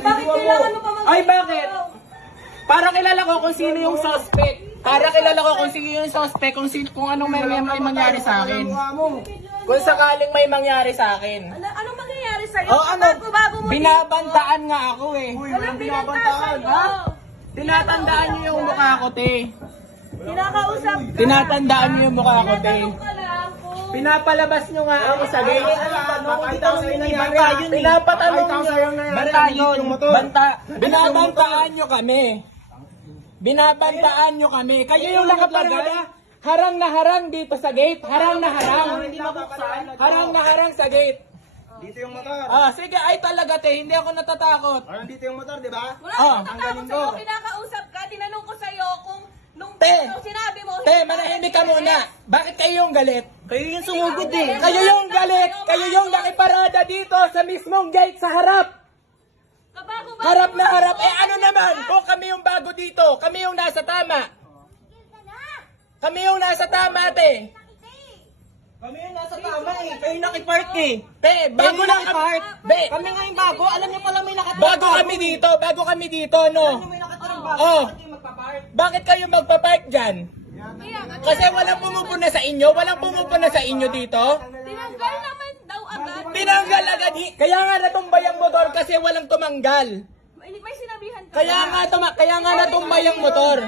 bakit kailangan mo pa mag- Ay, bakit? Para kilala ko kung sino yung suspect. Para kilala ko kung sino yung suspect, kung anong may mangyari sa akin. Kung sakaling may mangyari sa akin. Anong mangyayari sa'yo? Oh, ano? Bago mo Binabantaan nga ako eh. Walang binabantaan. Ha? Tinatandaan niyo yung mukha ko, te. Kinakausap ka. Tinatandaan niyo yung mukha ko, te. Tinatanong ka lang kung... Pinapalabas niyo nga ako sa gate. Pinapatanong niyo. Banta yun. Banta. Binabantaan niyo kami. Binabantaan nyo kami. Kayo yung nakaparada. Harang na harang dito sa gate. Harang na harang. Harang na harang sa gate. Dito yung motor. Ah, sige, ay talaga te. Hindi ako natatakot. Parang dito yung motor, di ba? Wala akong natatakot sa'yo. Kinakausap ka. Tinanong ko sa'yo kung nung sinabi mo... Te, manahimik ka muna. Bakit kayo yung galit? Kayo yung sumugod eh. Kayo yung galit. Kayo yung nakiparada dito sa mismong gate sa harap. Harap na harap. Eh ano naman? Kung kami yung bago dito. Kami yung nasa tama. Kami yung nasa tama, te. Kami yung nasa tama eh. Kayo nakipark eh. Te, bago lang kami. Be, Kami nga yung bago. Alam niyo pala may nakatirang bago kami dito, no? Alam niyo may nakatirang bago. Oh. Bakit kayo magpapark? Bakit kayo magpa-park dyan? Kasi walang pumupuna sa inyo? Walang pumupuna sa inyo dito? Tinanggal naman daw agad. Tinanggal agad. Kaya nga natumbay ang motor kasi walang tumanggal. May sinabihan ka. Kaya nga natumbay ang motor.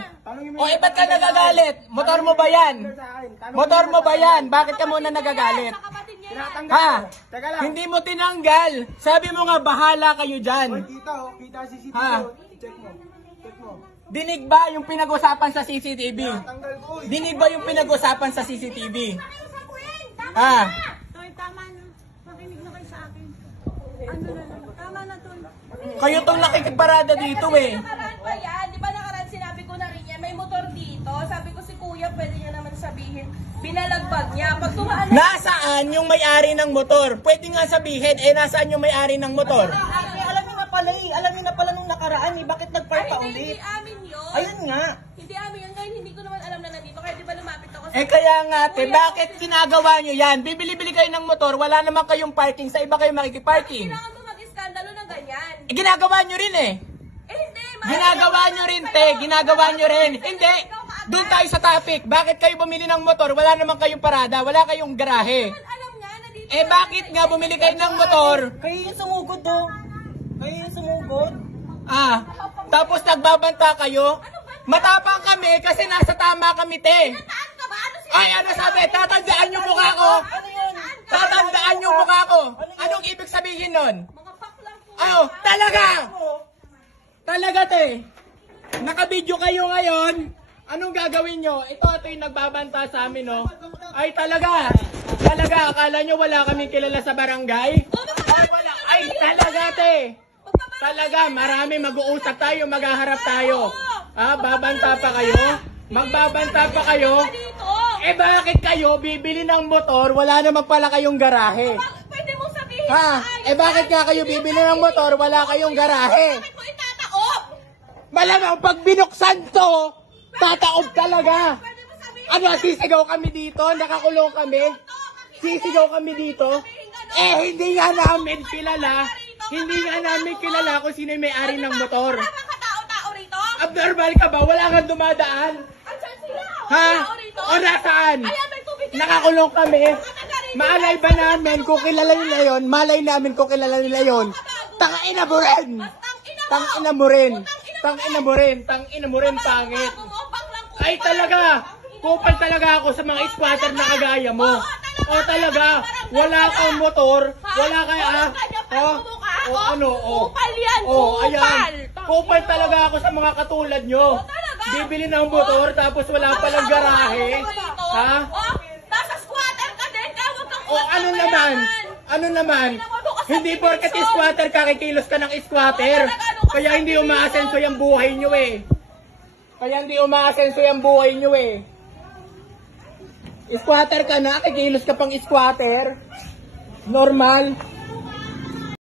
O, ba't ka nagagalit? Motor mo ba yan? Motor mo ba yan? Bakit ka muna nagagalit? Kapatid niya yan. Ha? Hindi mo tinanggal. Sabi mo nga, bahala kayo dyan. Kita oh. Kita CCTV. Ha? Check mo. Check mo. Dinig ba yung pinag-usapan sa CCTV? Tanggal ko eh. Dinig ba yung pinag-usapan sa CCTV? Ha? Tama na. Makinig na kayo sa akin. Ano na lang. Tama na, Tol. Kayo tong nakikiparada dito eh. Nakaraan pa yan. Di ba nakaraan sinabi ko na rin yan, may motor dito. Sabi ko si Kuya, pwede niya naman sabihin. Binalagbag niya. Pag tumaan na... Nasaan yung may-ari ng motor? Pwede nga sabihin, nasaan yung may-ari ng motor? Alam niyo na pala eh. Alam niyo na pala nung nakaraan eh. Bakit nagpark pa Hindi ulit? amin yun. Ayun nga. Hindi amin yun. Ngayon hindi ko naman alam na nandito. Kaya di ba lumapit ako sa... Kaya nga te, bakit ginagawa nyo yan? Bibili-bili kayo ng motor, wala naman kayong parking, sa iba kayo makikiparking. Kailangan mo mag-iskandalo ng ganyan. Ginagawa nyo rin eh. Hindi. Ginagawa nyo rin te, ginagawa nyo rin. Hindi, doon tayo sa topic. Bakit kayo bumili ng motor, wala naman kayong parada, wala kayong garahe. Alam nga na dito. Bakit nga bumili kayo ng motor? Kayo yung sumugod oh. Kayo yung sumugod. Tapos nagbabanta kayo? Matapang kami kasi nasa tama kami te. Saan ka ba? Ano Ay, ano sabi? Tatandaan yung mukha ko. Tatandaan yung mukha ko. Anong ibig sabihin nun? Mga paklang po. Oh, talaga! Talaga, te. Nakabidyo kayo ngayon. Anong gagawin nyo? Ito yung nagbabanta sa amin, no? Ay, talaga. Talaga, akala nyo wala kaming kilala sa barangay? Ay, wala. Ay, talaga, te. Talaga, marami mag-uusap tayo, maghaharap tayo. Babanta pa kayo? Magbabanta pa kayo? Bakit kayo bibili ng motor? Wala naman pala kayong garahe. Pwede mo sabihin. Bakit nga kayo bibili ng motor? Wala kayong garahe. Bakit mo itataob? Malamang pag binuksan to, tataob talaga. Pwede mo sabihin. Ano, sisigaw kami dito? Nakakulong kami? Sisigaw kami dito? Hindi nga namin kilala. Hindi nga namin kilala kung sino yung may-ari ng motor. Wala bang katao-tao rito? Abnormal ka ba? Wala kang dumadaan? Andiyan sila. Ha? Tao rito? O nasaan? Ayan, may tubig yan. Nakakulong kami. Malay ba namin kung kilala nila yon? Malay namin kung kilala nila yon. Tangina mo rin! Tangina mo rin! Tangina mo rin! Tangina mo rin, pangit! Ay talaga! Kupal talaga ako sa mga squatter na kagaya mo. O talaga, wala kang motor, wala kang ano, Kupal yan, ayan. Kupal talaga ako sa mga katulad nyo. Bibili ng motor tapos wala palang garahe. Ha? Nasa squatter ka din, huwag kang Ano naman? Ano naman? Hindi porket squatter ka, kikilos ka ng squatter. Kaya hindi umaasenso yung buhay nyo eh. Kaya hindi umaasenso yung buhay nyo eh. Squatter ka na, kikilos ka pang squatter. Normal.